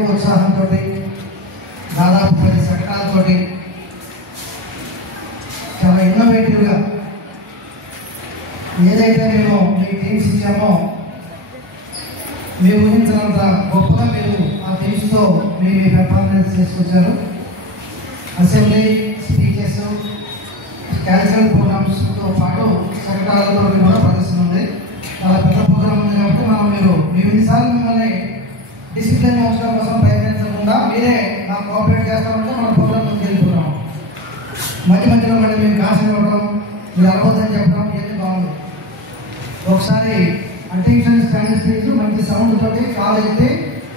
ఎక్కువ ఉత్సాహంతో దాదాపు 10 శకటాలతోటి చాలా ఇన్నోవేటివ్గా ఏదైతే మేము మీకు టీమ్స్ ఇచ్చామో మీరు ఊహించినంత గొప్పగా మీరు ఆ టీమ్స్తో మీ పెర్ఫార్మెన్స్ చేసుకొచ్చారు. అసెంబ్లీ స్పీచెస్, క్యాజువల్ ప్రోగ్రామ్స్తో పాటు శకటాలతో కూడా ప్రదర్శన ఉంది. చాలా పెద్ద ప్రోగ్రామ్ ఉంది కాబట్టి మీరు ఎన్నిసార్లు మిమ్మల్ని డిసిప్లిన్ అవసరం కోసం ప్రయత్నించకుండా మీరే నాకు కోఆపరేట్ చేస్తామంటే మన ప్రోగ్రామ్ ముందుకు వెళ్ళిపోతున్నాం. మధ్యలో మళ్ళీ మేము క్లాస్ ఇవ్వడం, మీరు అలవద్దని చెప్పడం ఇవన్నీ బాగుంది. ఒకసారి అటెన్షన్ స్టాండర్డ్స్ తీసి మంచి సౌండ్ తోటి కాల్ అయితే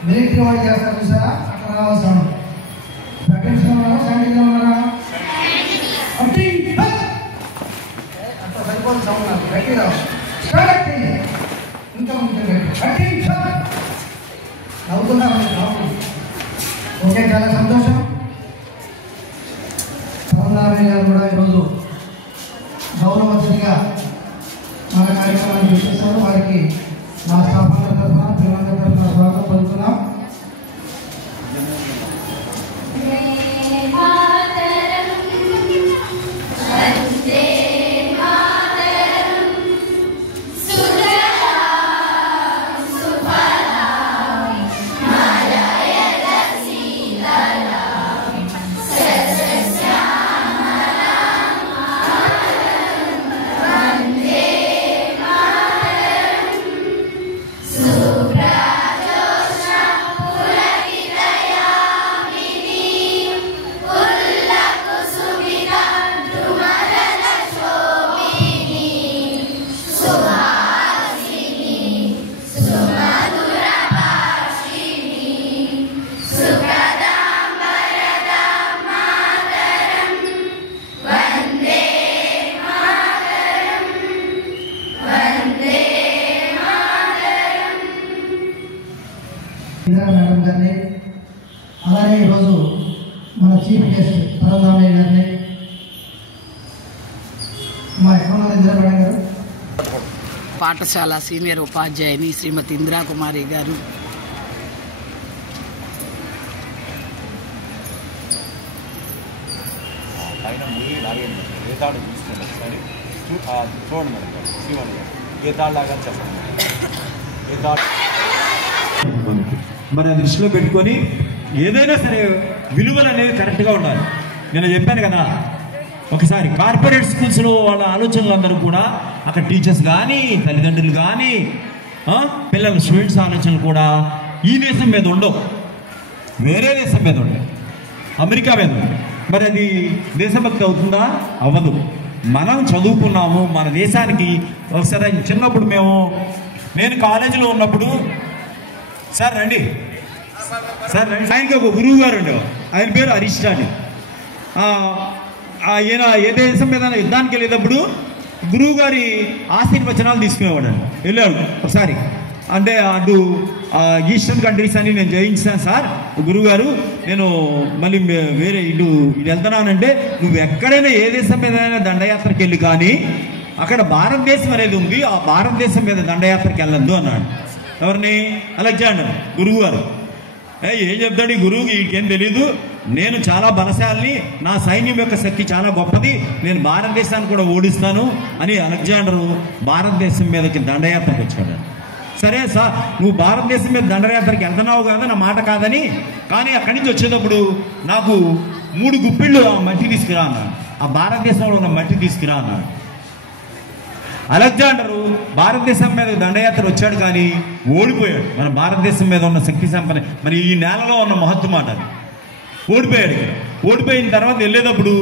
మిలిటరీ వాళ్ళు చేస్తారు చూసారా, అక్కడ రావాలి సౌండ్. అటెన్షన్ ఉన్నారా, స్టాండింగ్ ఉన్నారా? అంత సరిపోదు సౌండ్, నాకు గట్టి రావు. ఇంకా నవ్వుతున్నారు. ఓకే, చాలా సంతోషం. పవన్ గారు కూడా ఈరోజు గౌరవ అతిథిగా మన కార్యక్రమాన్ని విచ్చేశారు. వారికి మా స్టాఫ్ తరఫున పిల్లలందరి తరఫున స్వాగతం పలుకుతున్నాం. మేడం గారిని, అలానే ఈరోజు మన చీఫ్ గెస్ట్ పరంధామయ్య గారిని, మా ఎక్కడున్నారు ఇందిరా మేడం గారు, పాఠశాల సీనియర్ ఉపాధ్యాయుని శ్రీమతి ఇందిరా కుమారి గారు, మరి అది దృష్టిలో పెట్టుకొని ఏదైనా సరే విలువలు అనేవి కరెక్ట్గా ఉండాలి. నేను చెప్పాను కదా, ఒకసారి కార్పొరేట్ స్కూల్స్లో వాళ్ళ ఆలోచనలు అందరూ కూడా అక్కడ టీచర్స్ కానీ తల్లిదండ్రులు కానీ పిల్లల స్టూడెంట్స్ ఆలోచనలు కూడా ఈ దేశం మీద ఉండవు, వేరే దేశం మీద ఉంటాయి, అమెరికా మీద ఉంటాయి. మరి అది దేశభక్తి అవుతుందా? అవ్వదు. మనం చదువుకున్నాము మన దేశానికి. ఒకసారి చిన్నప్పుడు నేను కాలేజీలో ఉన్నప్పుడు సార్ రండి ఆయనకి ఒక గురువు గారు ఉండేవారు. ఆయన పేరు అరిస్టాటిల్. ఈయన ఏ దేశం మీద యుద్ధానికి వెళ్ళేటప్పుడు గురువు గారి ఆశీర్వచనాలు తీసుకునేవాడు అండి. వెళ్ళాడు ఒకసారి, అంటే అటు ఈస్టర్న్ కంట్రీస్ అని నేను జయించాను సార్ గురువుగారు, నేను మళ్ళీ వేరే ఇటు వెళ్తున్నానంటే నువ్వు ఎక్కడైనా ఏ దేశం మీద దండయాత్రకి వెళ్ళి కానీ అక్కడ భారతదేశం అనేది ఉంది, ఆ భారతదేశం మీద దండయాత్రకి వెళ్ళొద్దు అన్నాడు. ఎవరిని? అలెగ్జాండర్ గురువు గారు. ఏం చెప్తాడు ఈ గురువుకి? వీటికేం తెలీదు, నేను చాలా బలశాలిని, నా సైన్యం యొక్క శక్తి చాలా గొప్పది, నేను భారతదేశాన్ని కూడా ఓడిస్తాను అని అలెగ్జాండరు భారతదేశం మీదకి దండయాత్రకు వచ్చాడు. సరే సార్, నువ్వు భారతదేశం మీద దండయాత్రకి వెళ్తున్నావు కదా, నా మాట కాదని, కానీ అక్కడి నుంచి వచ్చేటప్పుడు నాకు 3 గుప్పిళ్ళు ఆ మట్టి తీసుకురా అన్నాడు. ఆ భారతదేశంలో ఉన్న మట్టి తీసుకురా అన్నాడు. అలెగ్జాండరు భారతదేశం మీద దండయాత్ర వచ్చాడు కానీ ఓడిపోయాడు. మన భారతదేశం మీద ఉన్న శక్తి సంపన్న, మరి ఈ నేలలో ఉన్న మహత్తు మాట అది. ఓడిపోయాడు. ఓడిపోయిన తర్వాత వెళ్ళేటప్పుడు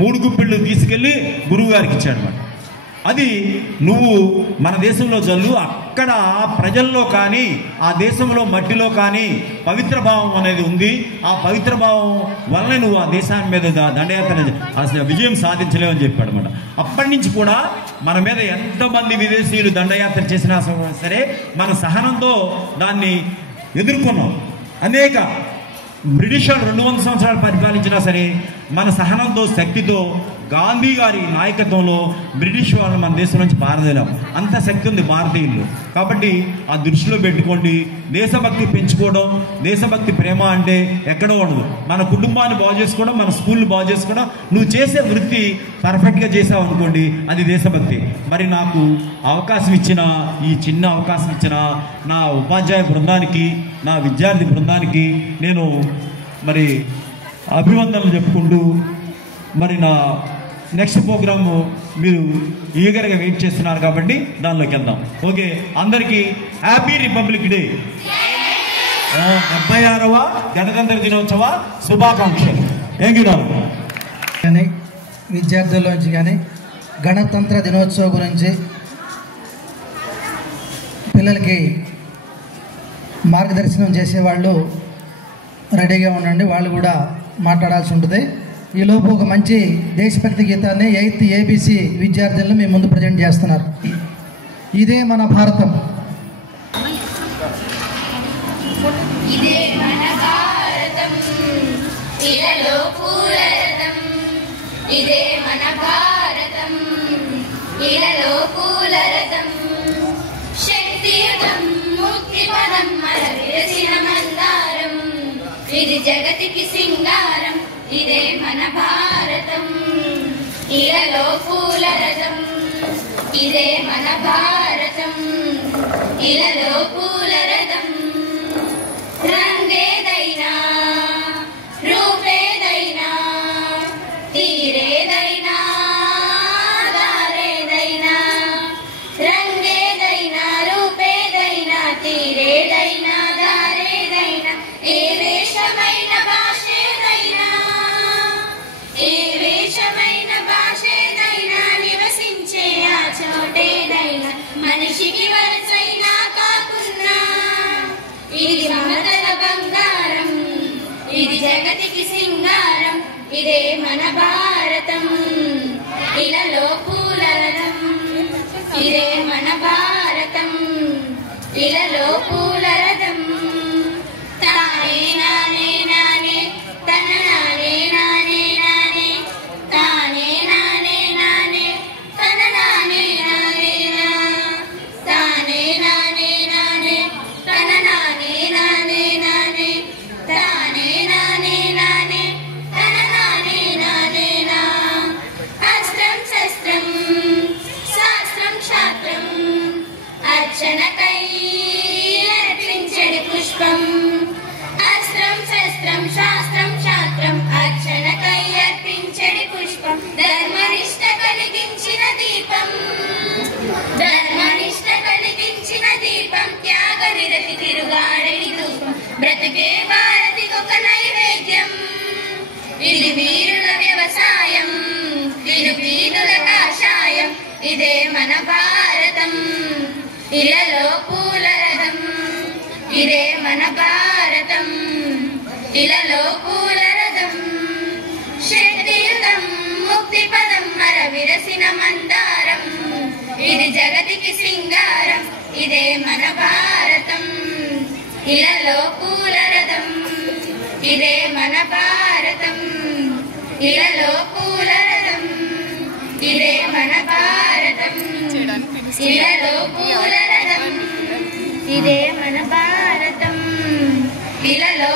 3 గుప్పిళ్ళు తీసుకెళ్ళి గురువు గారికి ఇచ్చాడు అన్నమాట. అది నువ్వు మన దేశంలో జల్లు, అక్కడ ప్రజల్లో కానీ ఆ దేశంలో మట్టిలో కానీ పవిత్ర భావం అనేది ఉంది. ఆ పవిత్ర భావం వల్లనే నువ్వు ఆ దేశాన్ని మీద దండయాత్ర విజయం సాధించలేవని చెప్పాడు అన్నమాట. అప్పటి నుంచి కూడా మన మీద ఎంతమంది విదేశీయులు దండయాత్ర చేసినా సరే మన సహనంతో దాన్ని ఎదుర్కొన్నాం. అనేక బ్రిటిష్ వాళ్ళు 200 సంవత్సరాలు పరిపాలించినా సరే మన సహనంతో, శక్తితో గాంధీ గారి నాయకత్వంలో బ్రిటిష్ వాళ్ళు మన దేశం నుంచి పారదేలాం. అంత శక్తి ఉంది భారతీయుల్లో. కాబట్టి ఆ దృష్టిలో పెట్టుకోండి. దేశభక్తి పెంచుకోవడం, దేశభక్తి ప్రేమ అంటే ఎక్కడో ఉండదు. మన కుటుంబాన్ని బాగు చేసుకోవడం, మన స్కూల్ని బాగు చేసుకోవడం, నువ్వు చేసే వృత్తి పర్ఫెక్ట్గా చేసావు అనుకోండి, అది దేశభక్తి. మరి నాకు అవకాశం ఇచ్చిన, ఈ చిన్న అవకాశం ఇచ్చిన నా ఉపాధ్యాయ బృందానికి, నా విద్యార్థి బృందానికి నేను మరి అభివందనలు చెప్పుకుంటూ, మరి నా నెక్స్ట్ ప్రోగ్రాము మీరు ఈగర్గా వెయిట్ చేస్తున్నారు కాబట్టి దానిలోకి వెళ్దాం. ఓకే, అందరికీ హ్యాపీ రిపబ్లిక్ డే, 76వ గణతంత్ర దినోత్సవ శుభాకాంక్షలు. Thank you. కానీ విద్యార్థుల్లోంచి కానీ గణతంత్ర దినోత్సవం గురించి పిల్లలకి మార్గదర్శనం చేసేవాళ్ళు రెడీగా ఉండండి. వాళ్ళు కూడా మాట్లాడాల్సి ఉంటుంది. ఈలోపు ఒక మంచి దేశభక్తి గీతాన్ని 8th ABC విద్యార్థులను మీ ముందు ప్రజెంట్ చేస్తున్నారు. ఇదే మన భారతం. ఇదే మన భారతం, ఇలలో పూలరథం. ఇదే మన భారతం, ఇలలో పూలరథం. శక్తియుతం ముక్తిపదం మన విరచిన మందారం. ఇది జగతికి సింగారం. ఇదే మన భారతం, ఇలలో పూలరథం. ఇదే మన భారతం, ఇలలో పూలరథం. రంగేదైనా, రూపేదైనా, తీరేదైనా, దారేదైనా. రంగేదైనా, రూపేదైనా, తీరేదైనా, దారేదైనా. ఏ వేషమైన భాషేదైనా, ఏ వేషమైన భాషేదైనా, నివసించే ఆ చోటేదైనా, మనిషికి వరసైనా కాకున్నా ఇది మమతల బంగారం. ఇది జగతికి సింగారం. ఇదే మన భారతం, ఇలలో పూలరథం. ఇదే మన భారతం, ఇలలో పూలరథం. తానే నానే నానే, తన నానే నానే నానే, తానే నానే నానే, తన నానే నానే నా, తానే నానే నానే, తన నానే నానే నానే, తానే నానే నానే, తన నానే నానే నా. అస్త్రం శస్త్రం శాస్త్రం క్షాత్రం, అర్చనకై అర్పించడి పుష్పం. అస్త్రం శస్త్రం శాస్త్రం క్షాత్రం, అర్చనకై అర్పించడి పుష్పం. ధర్మనిష్ట కలిగించిన దీపం, ధర్మనిష్ట కలిగించిన దీపం. త్యాగ నిరతి తిరుగాడని ధూపం. బ్రతుకే భారతికొక నైవేద్యం. ఇది వీరుల వ్యవసాయం, వీరుల కాషాయం. ఇదే మన భారతం, ఇలలో పూలరథం. ఇదే మన భారతం, ఇలలో పూలరథం. శక్తియుతం ముక్తిపదం మర విరసిన మందారం. ఇది జగతికి సింగారం. ఇదే మన భారతం, ఇలలో పూలరథం. ఇదే మన భారతం, ఇలలో పూలరథం. ఇదే మన భారతం, ఇలలో పూలరథం. ఇదే మన భారతం, ఇలలో